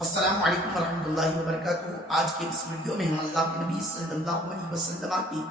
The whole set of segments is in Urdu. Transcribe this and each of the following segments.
السلام علیکم ورحمۃ اللہ وبرکاتہ۔ آج کے اس ویڈیو میں ہم اللہ کے نبی صلی اللہ علیہ وسلم کی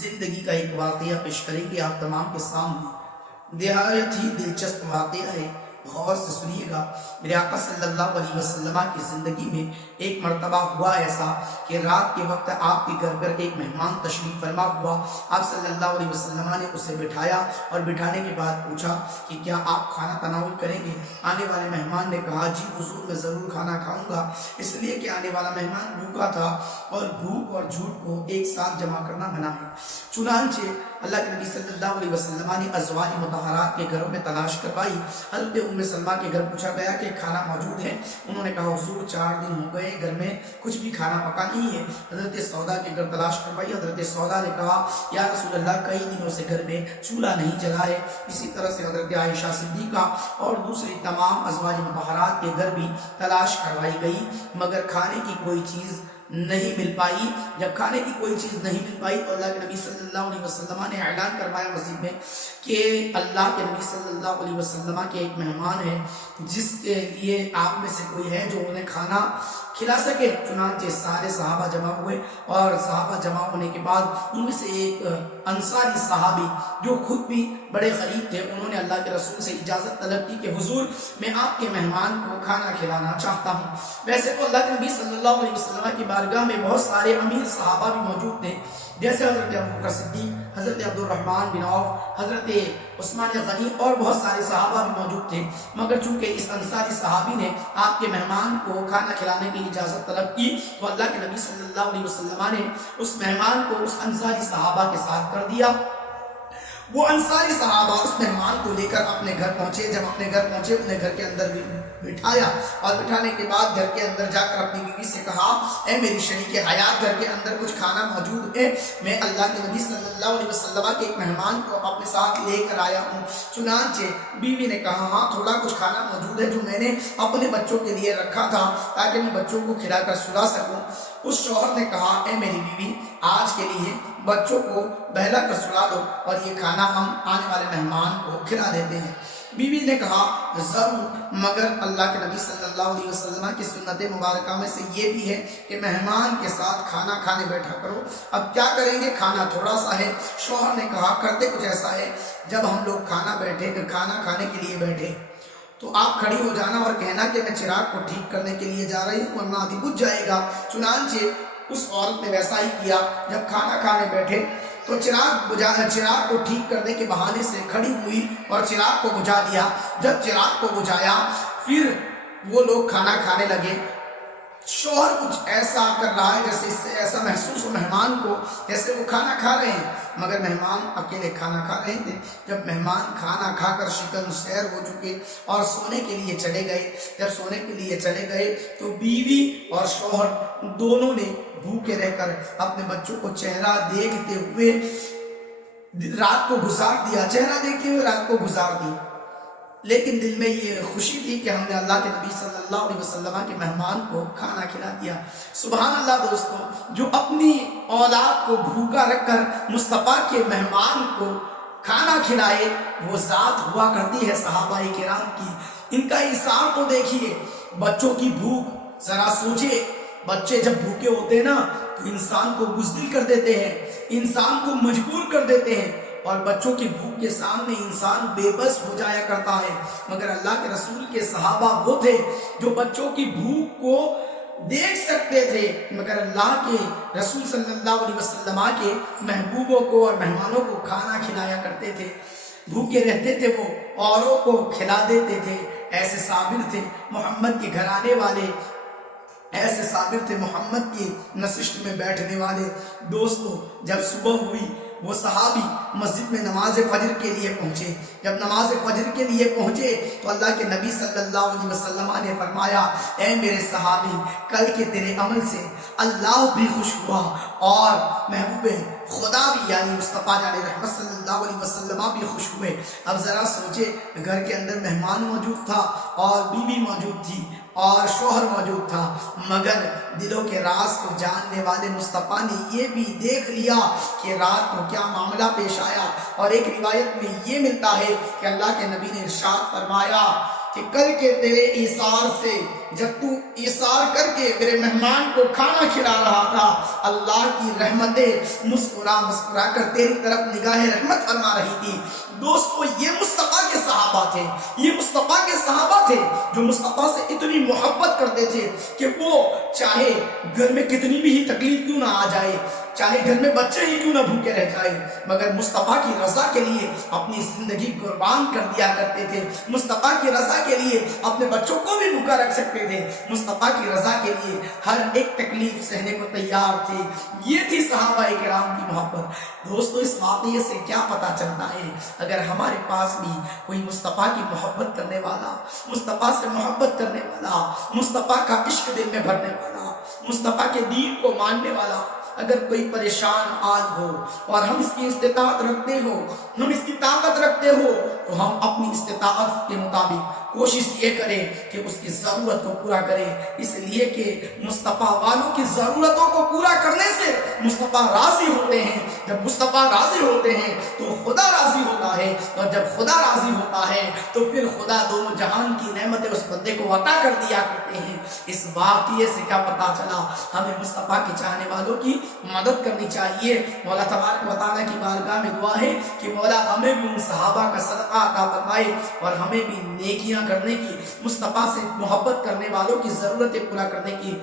زندگی کا ایک واقعہ پیش کریں گے آپ تمام کے سامنے۔ نہایت ہی دلچسپ واقعہ ہے، غور سے سنیے گا۔ میرے آقا صلی اللہ علیہ وسلم کی زندگی میں ایک مرتبہ ہوا ایسا کہ رات کے وقت آپ کے گھر پر ایک مہمان تشریف فرما ہوا۔ آپ صلی اللہ علیہ وسلم نے اسے بٹھایا اور بٹھانے کے بعد پوچھا کہ کیا آپ کھانا تناول کریں گے؟ آنے والے مہمان نے کہا جی حضور میں ضرور کھانا کھاؤں گا، اس لیے کہ آنے والا مہمان بھوکا تھا اور بھوک اور جھوٹ کو ایک ساتھ جمع کرنا منع ہے۔ چنانچہ اللہ کے نبی صلی اللہ علیہ وسلم نے ازواج مطہرات کے گھروں میں تلاش کروائی۔ حضرت ام سلمہ کے گھر پوچھا گیا کہ کھانا موجود ہے؟ انہوں نے کہا حضور 4 دن ہو گئے گھر میں کچھ بھی کھانا پکا نہیں ہے۔ حضرت سودا کے گھر تلاش کروائی۔ حضرت سودا نے کہا یا رسول اللہ کئی دنوں سے گھر میں چولہا نہیں جلا ہے۔ اسی طرح سے حضرت عائشہ صدیقہ اور دوسری تمام ازواج مطہرات کے گھر بھی تلاش کروائی گئی، مگر کھانے کی کوئی چیز نہیں مل پائی۔ جب کھانے کی کوئی چیز نہیں مل پائی تو اللہ کے نبی صلی اللہ علیہ وسلم نے اعلان کروایا مسجد میں کہ اللہ کے نبی صلی اللہ علیہ وسلم کے ایک مہمان ہے جس کے لیے آپ میں سے کوئی ہے جو انہیں کھانا کھلا سکے۔ چنانچہ سارے صحابہ جمع ہوئے اور صحابہ جمع ہونے کے بعد ان میں سے ایک انصاری صحابی جو خود بھی بڑے غریب تھے، انہوں نے اللہ کے رسول سے اجازت طلب کی کہ حضور میں آپ کے مہمان کو کھانا کھلانا چاہتا ہوں۔ ویسے تو اللہ کے نبی صلی اللہ علیہ وسلم کی بارگاہ میں بہت سارے امیر صحابہ بھی موجود تھے، جیسے حضرت ابوبکر صدیق، حضرت عبد الرحمن بن عوف، حضرت عثمان غنی اور بہت سارے صحابہ بھی موجود تھے، مگر چونکہ اس انصاری صحابی نے آپ کے مہمان کو کھانا کھلانے کی اجازت طلب کی تو اللہ کے نبی صلی اللہ علیہ وسلم نے اس مہمان کو اس انصاری صحابہ کے ساتھ کر دیا۔ وہ انصاری صحابہ اس مہمان کو لے کر اپنے گھر پہنچے۔ جب اپنے گھر پہنچے انہیں گھر کے اندر بٹھایا اور بٹھانے کے بعد گھر کے اندر جا کر اپنی بیوی سے کہا اے میری شریک حیات گھر کے اندر کچھ کھانا موجود ہے؟ میں اللہ کے نبی صلی اللہ علیہ وسلم کے ایک مہمان کو اپنے ساتھ لے کر آیا ہوں۔ چنانچہ بیوی نے کہا ہاں تھوڑا کچھ کھانا موجود ہے جو میں نے اپنے بچوں کے لیے رکھا تھا تاکہ میں بچوں کو کھلا کر سلا سکوں۔ اس شوہر نے کہا اے میری بیوی آج کے لیے بچوں کو بہلا کر سلا دو اور یہ کھانا ہم آنے والے مہمان کو کھلا دیتے ہیں۔ بیوی نے کہا ضرور، مگر اللہ کے نبی صلی اللہ علیہ وسلم کی سنت مبارکہ میں سے یہ بھی ہے کہ مہمان کے ساتھ کھانا کھانے بیٹھا کرو۔ اب کیا کریں گے؟ کھانا تھوڑا سا ہے۔ شوہر نے کہا کرتے کچھ ایسا ہے، جب ہم لوگ کھانا کھانے کے لیے بیٹھے تو آپ کھڑی ہو جانا اور کہنا کہ میں چراغ کو ٹھیک کرنے کے لیے جا رہی ہوں ورنہ ابھی بجھ جائے گا۔ چنانچہ اس عورت نے ویسا ہی کیا۔ جب کھانا کھانے بیٹھے تو چراغ کو ٹھیک کرنے کے بہانے سے کھڑی ہوئی اور چراغ کو بجھا دیا۔ جب چراغ کو بجھایا پھر وہ لوگ کھانا کھانے لگے۔ شوہر کچھ ایسا کر رہا ہے جیسے اس سے ایسا محسوس ہو مہمان کو جیسے وہ کھانا کھا رہے ہیں، مگر مہمان اکیلے کھانا کھا رہے تھے۔ جب مہمان کھانا کھا کر شکن سیر ہو چکے اور سونے کے لیے چلے گئے، جب سونے کے لیے چلے گئے تو بیوی اور شوہر دونوں نے بھوکے رہ کر اپنے بچوں کو چہرہ دیکھتے ہوئے رات کو گزار دیا، چہرہ دیکھتے ہوئے رات کو گزار دی۔ لیکن دل میں یہ خوشی تھی کہ ہم نے اللہ کے نبی صلی اللہ علیہ وسلم کے مہمان کو کھانا کھلا دیا۔ سبحان اللہ دوستو، جو اپنی اولاد کو بھوکا رکھ کر مصطفیٰ کے مہمان کو کھانا کھلائے وہ ذات ہوا کرتی ہے صحابہ کرام کی۔ ان کا ایثار تو دیکھیے، بچوں کی بھوک ذرا سوچے، بچے جب بھوکے ہوتے ہیں نا تو انسان کو بزدل کر دیتے ہیں، انسان کو مجبور کر دیتے ہیں اور بچوں کی بھوک کے سامنے انسان بے بس ہو جایا کرتا ہے، مگر اللہ کے رسول کے صحابہ وہ تھے جو بچوں کی بھوک کو دیکھ سکتے تھے، مگر اللہ کے رسول صلی اللہ علیہ وسلم کے محبوبوں کو اور مہمانوں کو کھانا کھلایا کرتے تھے۔ بھوکے رہتے تھے وہ اوروں کو کھلا دیتے تھے۔ ایسے صابر تھے محمد کے گھرانے والے، ایسے صابر تھے محمد کی نشست میں بیٹھنے والے۔ دوستو جب صبح ہوئی وہ صحابی مسجد میں نماز فجر کے لیے پہنچے۔ جب نماز فجر کے لیے پہنچے تو اللہ کے نبی صلی اللہ علیہ وسلم نے فرمایا اے میرے صحابی کل کے تیرے عمل سے اللہ بھی خوش ہوا اور محبوب خدا بھی یعنی مصطفیٰ علیہ رحمت صلی اللہ علیہ وسلم بھی خوش ہوئے۔ اب ذرا سوچے، گھر کے اندر مہمان موجود تھا اور بیوی موجود تھی اور شوہر موجود تھا، مگر دلوں کے راز کو جاننے والے مصطفیٰ نے یہ بھی دیکھ لیا کہ رات کو کیا معاملہ پیش آیا۔ اور ایک روایت میں یہ ملتا ہے کہ اللہ کے نبی نے ارشاد فرمایا کہ کل کے تیرے ایثار سے جب تو ایثار کر کے میرے مہمان کو کھانا کھلا رہا تھا، اللہ کی رحمتیں مسکرا مسکرا کر تیری طرف نگاہ رحمت فرما رہی تھی۔ دوستو یہ مصطفیٰ کے صحابہ تھے، یہ مصطفیٰ کے صحابہ تھے جو مصطفیٰ سے اتنی محبت کرتے تھے کہ وہ چاہے گھر میں کتنی بھی ہی تکلیف کیوں نہ آ جائے، چاہے گھر میں بچے ہی کیوں نہ بھوکے رہ جائے، مگر مصطفیٰ کی رضا کے لیے اپنی زندگی قربان کر دیا کرتے تھے۔ مصطفیٰ کی رضا کے لیے اپنے بچوں کو بھی بھوکا رکھ سکتے تھے، مصطفیٰ کی رضا کے لیے ہر ایک تکلیف سہنے کو تیار تھے۔ یہ تھی صحابہ کرام کی محبت۔ دوستو اس واقعے سے کیا پتا چلتا ہے؟ اگر ہمارے پاس بھی کوئی مصطفیٰ کی محبت کرنے والا، مصطفیٰ سے محبت کرنے والا، مصطفیٰ کا عشق دل میں بھرنے والا، مصطفیٰ کے دین کو ماننے والا اگر کوئی پریشان حال ہو اور ہم اس کی استطاعت رکھتے ہو، ہم اس کی طاقت رکھتے ہو، تو ہم اپنی استطاعت کے مطابق کوشش یہ کریں کہ اس کی ضرورت کو پورا کریں، اس لیے کہ مصطفیٰ والوں کی ضرورتوں کو پورا کرنے سے مصطفیٰ راضی ہوتے ہیں۔ جب مصطفیٰ راضی ہوتے ہیں تو خدا راضی ہوتا ہے، اور جب خدا راضی ہوتا ہے تو پھر خدا دونوں جہان کی نعمتیں اس بندے کو عطا کر دیا کرتے ہیں۔ اس واقعے سے کیا پتا چلا؟ ہمیں مصطفیٰ کے چاہنے والوں کی مدد کرنی چاہیے۔ مولا تبارک و تعالیٰ کی بارگاہ میں دعا ہے کہ مولا ہمیں بھی ان صحابہ کا صدقہ عطا فرمائے اور ہمیں بھی نیکیاں کرنے کی، مصطفیٰ سے محبت کرنے والوں کی ضرورتیں پورا کرنے کی